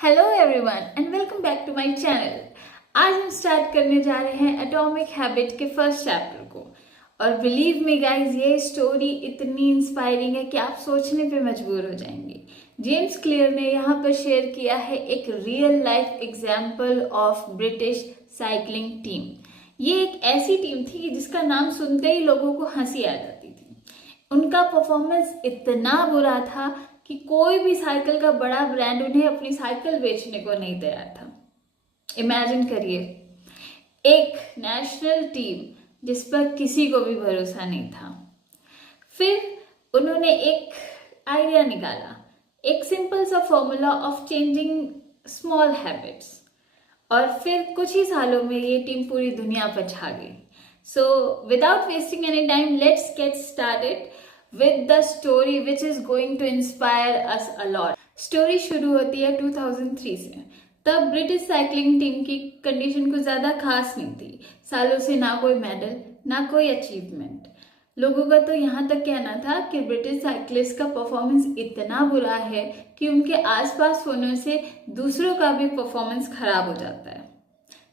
Hello everyone and welcome back to my channel. आज हम start करने जा रहे हैं एटॉमिक हैबिट के फर्स्ट चैप्टर को। और बिलीव मी गाइस, ये स्टोरी इतनी इंस्पायरिंग है कि आप सोचने पे मजबूर हो जाएंगे। जेम्स क्लियर ने यहाँ पर शेयर किया है एक real life example of British cycling team. ये एक ऐसी टीम थी जिसका नाम सुनते ही लोगों को हंसी आ जाती थी। उनका परफॉर्मेंस इतना बुरा था कि कोई भी साइकिल का बड़ा ब्रांड उन्हें अपनी साइकिल बेचने को नहीं तैयार था। इमेजिन करिए, एक नेशनल टीम जिस पर किसी को भी भरोसा नहीं था। फिर उन्होंने एक आइडिया निकाला, एक सिंपल सा formula of changing small habits, और फिर कुछ ही सालों में ये टीम पूरी दुनिया पर छा गई। So without wasting any time, let's get started with the story which is going to inspire us a lot. Story शुरू होती है 2003 से। तब ब्रिटिश साइकिलिंग टीम की कंडीशन कुछ ज़्यादा खास नहीं थी। सालों से ना कोई मेडल, ना कोई अचीवमेंट। लोगों का तो यहाँ तक कहना था कि ब्रिटिश साइकिलिस्ट का परफॉर्मेंस इतना बुरा है कि उनके आसपास होने से दूसरों का भी परफॉर्मेंस खराब हो जाता है।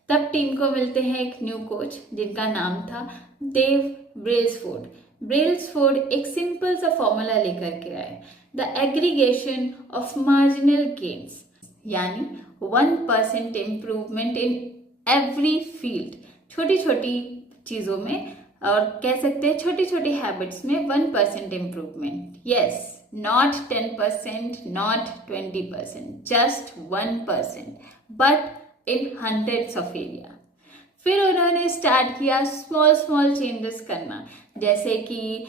तब टीम को मिलते हैं एक न्यू कोच जिनका नाम था डेव ब्रेल्सफोर्ड। ब्रेल्सफोर्ड एक सिंपल सा फॉर्मूला लेकर के आए, the aggregation of marginal gains, यानी 1% इम्प्रूवमेंट इन एवरी फील्ड। छोटी छोटी चीज़ों में, और कह सकते हैं छोटी छोटी हैबिट्स में 1% improvement. Yes, not 10%, not 20%, just 1%, but in hundreds of area. फिर उन्होंने स्टार्ट किया स्मॉल स्मॉल चेंजेस करना, जैसे कि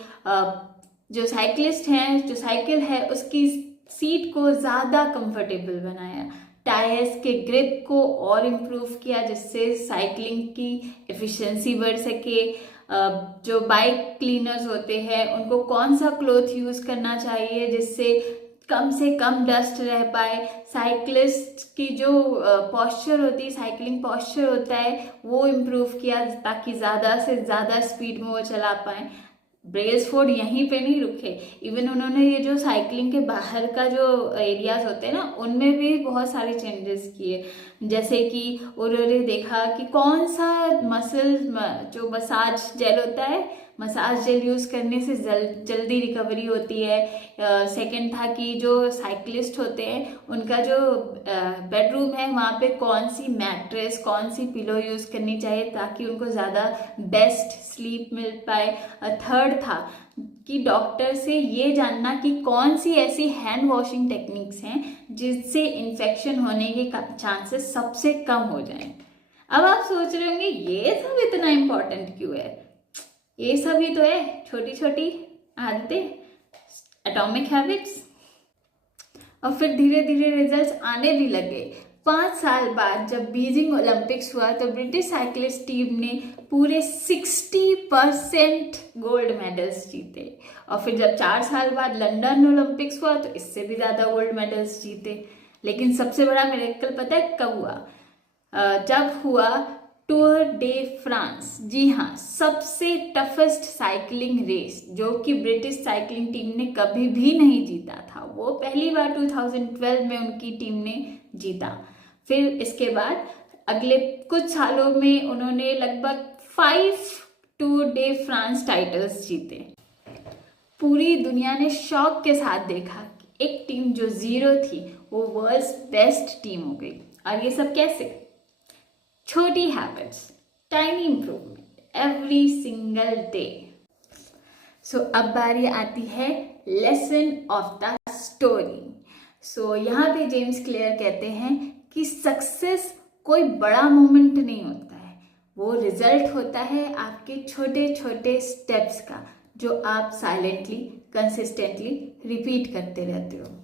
जो साइकिलिस्ट हैं, जो साइकिल है उसकी सीट को ज़्यादा कंफर्टेबल बनाया, टायर्स के ग्रिप को और इम्प्रूव किया जिससे साइकिलिंग की एफिशिएंसी बढ़ सके। जो बाइक क्लीनर्स होते हैं उनको कौन सा क्लॉथ यूज़ करना चाहिए जिससे कम से कम डस्ट रह पाए। साइकिलिस्ट की जो पॉस्चर होती है, साइकिलिंग पॉस्चर होता है, वो इम्प्रूव किया ताकि ज़्यादा से ज़्यादा स्पीड में वो चला पाए। ब्रेल्सफोर्ड यहीं पे नहीं रुके, इवन उन्होंने ये जो साइकिलिंग के बाहर का जो एरियाज होते हैं ना, उनमें भी बहुत सारे चेंजेस किए। जैसे कि उन्होंने देखा कि कौन सा मसल जो मसाज जेल होता है, मसाज जेल यूज़ करने से जल्दी रिकवरी होती है। सेकंड था कि जो साइकिलिस्ट होते हैं उनका जो बेडरूम है वहाँ पे कौन सी मैट्रेस, कौन सी पिलो यूज़ करनी चाहिए ताकि उनको ज़्यादा बेस्ट स्लीप मिल पाए। थर्ड था कि डॉक्टर से ये जानना कि कौन सी ऐसी हैंड वॉशिंग टेक्निक्स हैं जिससे इन्फेक्शन होने के चांसेस सबसे कम हो जाएं। अब आप सोच रहे होंगे ये सब इतना इम्पोर्टेंट क्यों है? ये सब ही तो है, छोटी छोटी आदतें, एटॉमिक हैबिट्स। और फिर धीरे धीरे रिजल्ट्स आने भी लगे। 5 साल बाद जब बीजिंग ओलंपिक्स हुआ तो ब्रिटिश साइकिलिस्ट टीम ने पूरे 60% गोल्ड मेडल्स जीते। और फिर जब 4 साल बाद लंदन ओलंपिक्स हुआ तो इससे भी ज़्यादा गोल्ड मेडल्स जीते। लेकिन सबसे बड़ा मिरेकल पता है कब हुआ? जब हुआ टूर डे फ्रांस। जी हाँ, सबसे टफेस्ट साइकिलिंग रेस जो कि ब्रिटिश साइकिलिंग टीम ने कभी भी नहीं जीता था, वो पहली बार 2012 में उनकी टीम ने जीता। फिर इसके बाद अगले कुछ सालों में उन्होंने लगभग 5 टूर डे फ्रांस टाइटल्स जीते। पूरी दुनिया ने शौक के साथ देखा कि एक टीम जो जीरो थी वो वर्ल्ड्स बेस्ट टीम हो गई। और ये सब कैसे? छोटी habits, tiny improvement every single day. So अब बारी आती है lesson of the story. So यहाँ पे जेम्स क्लियर कहते हैं कि सक्सेस कोई बड़ा मोमेंट नहीं होता है, वो रिजल्ट होता है आपके छोटे छोटे स्टेप्स का जो आप साइलेंटली कंसिस्टेंटली रिपीट करते रहते हो।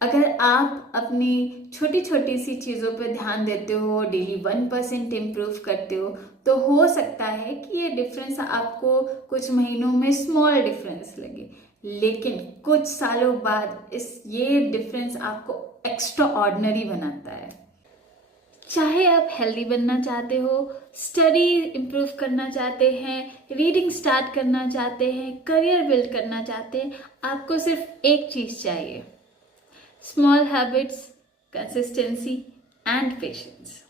अगर आप अपनी छोटी छोटी सी चीज़ों पर ध्यान देते हो, डेली 1% इम्प्रूव करते हो, तो हो सकता है कि ये डिफरेंस आपको कुछ महीनों में स्मॉल डिफरेंस लगे, लेकिन कुछ सालों बाद ये डिफरेंस आपको एक्स्ट्रा ऑर्डिनरी बनाता है। चाहे आप हेल्दी बनना चाहते हो, स्टडी इम्प्रूव करना चाहते हैं, रीडिंग स्टार्ट करना चाहते हैं, करियर बिल्ड करना चाहते हैं, आपको सिर्फ एक चीज़ चाहिए, small habits consistency and patience.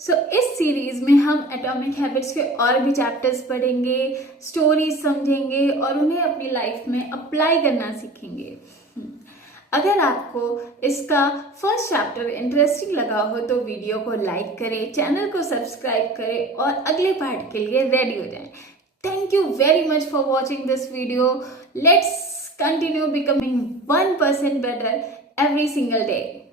So इस सीरीज में हम एटॉमिक हैबिट्स के और भी चैप्टर्स पढ़ेंगे, स्टोरीज समझेंगे और उन्हें अपनी लाइफ में अप्लाई करना सीखेंगे। अगर आपको इसका फर्स्ट चैप्टर इंटरेस्टिंग लगा हो तो वीडियो को लाइक करें, चैनल को सब्सक्राइब करें और अगले पार्ट के लिए रेडी हो जाएं। Thank you very much for watching this video. Let's continue becoming 1% better every single day.